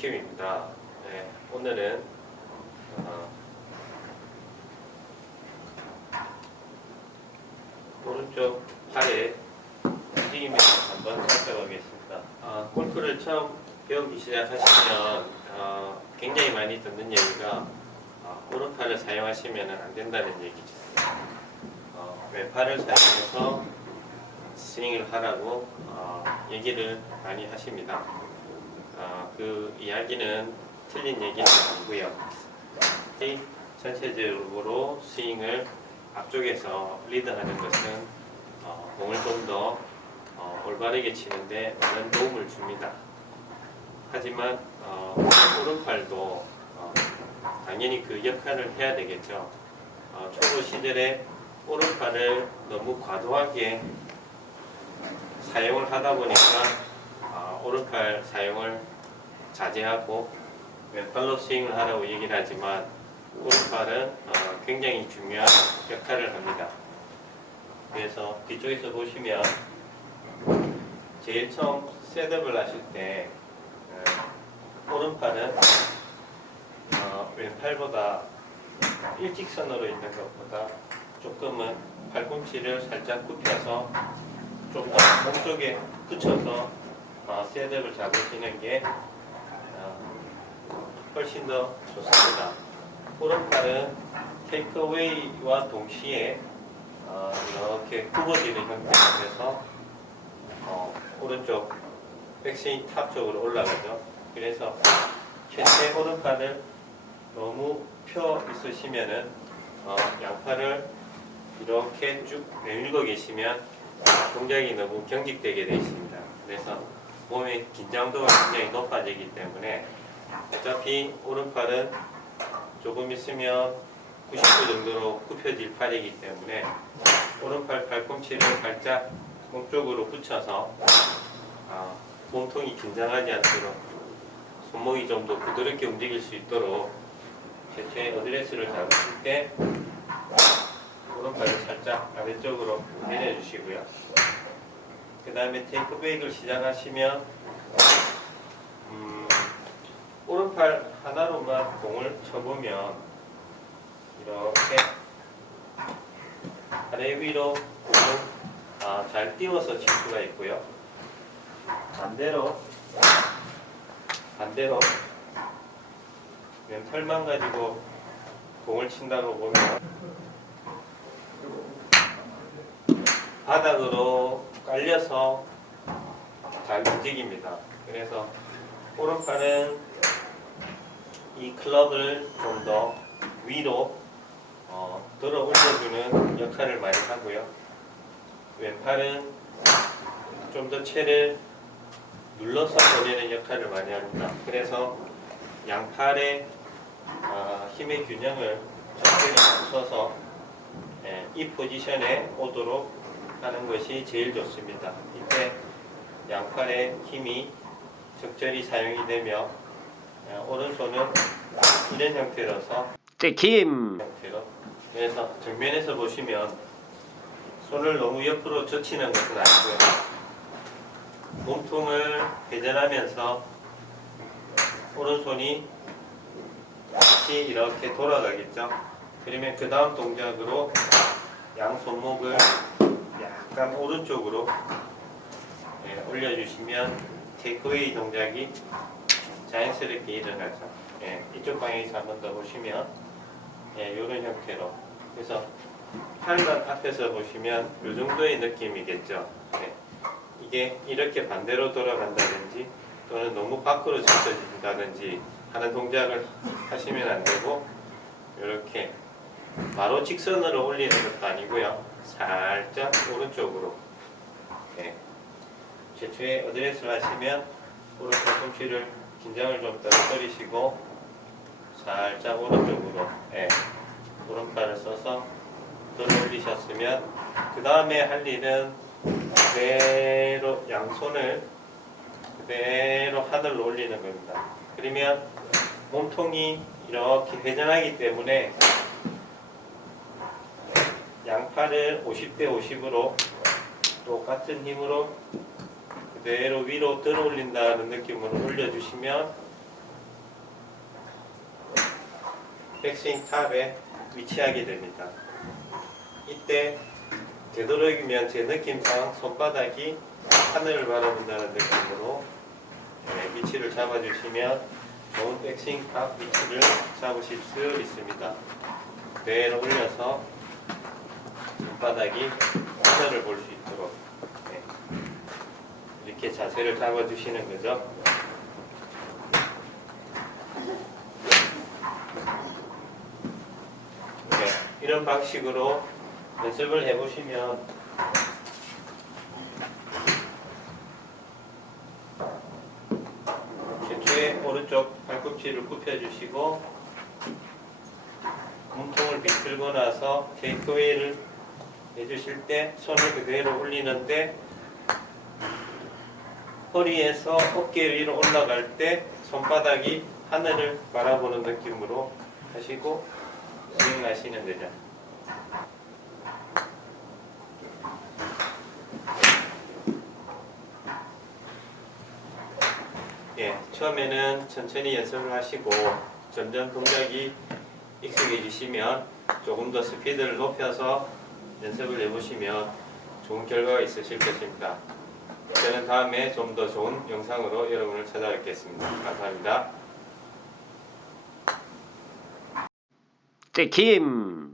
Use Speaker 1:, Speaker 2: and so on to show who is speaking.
Speaker 1: 백킴입니다. 네, 오늘은 어, 오른쪽 팔의 움직임을 한번 살펴보겠습니다. 어, 골프를 처음 배우기 시작하시면 어, 굉장히 많이 듣는 얘기가 어, 오른팔을 사용하시면 안 된다는 얘기죠. 어, 왼팔을 사용해서 스윙을 하라고 어, 얘기를 많이 하십니다. 어, 그 이야기는 틀린 얘기는 아니고요. 이 전체적으로 스윙을 앞쪽에서 리드하는 것은 어, 공을 좀더 어, 올바르게 치는데 많은 도움을 줍니다. 하지만 어, 오른팔도 어, 당연히 그 역할을 해야 되겠죠. 어, 초보 시절에 오른팔을 너무 과도하게 사용을 하다 보니까 어, 오른팔 사용을 자제하고 왼팔로 스윙을 하라고 얘기를 하지만 오른팔은 어, 굉장히 중요한 역할을 합니다. 그래서 뒤쪽에서 보시면 제일 처음 셋업을 하실 때 어, 오른팔은 어, 왼팔보다 일직선으로 있는 것보다 조금은 팔꿈치를 살짝 굽혀서 좀더 몸쪽에 붙여서 어, 셋업을 잡으시는 게 어, 훨씬 더 좋습니다. 오른팔은 테이크어웨이와 동시에 어, 이렇게 굽어지는 형태가 돼서 어, 오른쪽 백스윙 탑 쪽으로 올라가죠. 그래서 최대 오른팔을 너무 펴 있으시면은 어, 양팔을 이렇게 쭉 내밀고 계시면 동작이 너무 경직되게 되어 있습니다. 그래서 몸의 긴장도가 굉장히 높아지기 때문에 어차피 오른팔은 조금 있으면 90도 정도로 굽혀질 팔이기 때문에 오른팔 팔꿈치를 살짝 몸쪽으로 붙여서 아, 몸통이 긴장하지 않도록 손목이 좀 더 부드럽게 움직일 수 있도록 제체 어드레스를 잡으실 때 오른팔을 살짝 아래쪽으로 내려주시고요. 그 다음에 테이크백을 시작하시면 음, 오른팔 하나로만 공을 쳐보면 이렇게 아래 위로 아, 잘 띄워서 칠 수가 있고요. 반대로 반대로 왼팔만 가지고 공을 친다고 보면 바닥으로 깔려서 잘 움직입니다. 그래서 오른팔은 이 클럽을 좀 더 위로 어, 들어 올려주는 역할을 많이 하고요. 왼팔은 좀더 채를 눌러서 보내는 역할을 많이 합니다. 그래서 양팔의 어, 힘의 균형을 적절히 맞춰서 예, 이 포지션에 오도록 하는 것이 제일 좋습니다. 이때 양팔의 힘이 적절히 사용이 되며 예, 오른손은 이런 형태로서
Speaker 2: 찌킴
Speaker 1: 형태로 그래서 정면에서 보시면 손을 너무 옆으로 젖히는 것은 아니고요. 몸통을 회전하면서 오른손이 다시 이렇게 돌아가겠죠. 그러면 그 다음 동작으로 양 손목을 약간 오른쪽으로 예, 올려주시면 테이크웨이 동작이 자연스럽게 일어나죠. 예, 이쪽 방향에서 한 번 더 보시면 예, 이런 형태로 그래서 팔만 앞에서 보시면 이 정도의 느낌이겠죠. 예, 이게 이렇게 반대로 돌아간다든지 또는 너무 밖으로 젖혀진다든지 하는 동작을 하시면 안 되고 이렇게 바로 직선으로 올리는 것도 아니고요. 살짝 오른쪽으로 예. 최초에 어드레스를 하시면 오른쪽꿈치를 긴장을 좀 떨어뜨리시고 살짝 오른쪽으로 예. 오른팔을 써서 들어 올리셨으면 그 다음에 할 일은 그대로 양손을 그대로 하늘로 올리는 겁니다. 그러면 몸통이 이렇게 회전하기 때문에 양팔을 50대 50으로 똑같은 힘으로 그대로 위로 들어 올린다는 느낌으로 올려주시면 백스윙 탑에 위치하게 됩니다. 이때 되도록이면 제 느낌상 손바닥이 하늘을 바라본다는 느낌으로 네, 위치를 잡아주시면 좋은 백스윙 탑 위치를 잡으실 수 있습니다. 배를 올려서 손바닥이 하늘을 볼 수 있도록 네. 이렇게 자세를 잡아주시는 거죠. 네, 이런 방식으로 연습을 해보시면 최초에 오른쪽 발꿈치를 굽혀주시고 몸통을 비틀고 나서 테이크웨이를 해주실 때 손을 그대로 올리는데 허리에서 어깨 위로 올라갈 때 손바닥이 하늘을 바라보는 느낌으로 하시고 스윙하시는 거죠. 예, 처음에는 천천히 연습을 하시고 점점 동작이 익숙해지시면 조금 더 스피드를 높여서 연습을 해보시면 좋은 결과가 있으실 것입니다. 저는 다음에 좀 더 좋은 영상으로 여러분을 찾아뵙겠습니다. 감사합니다.
Speaker 2: 떼킴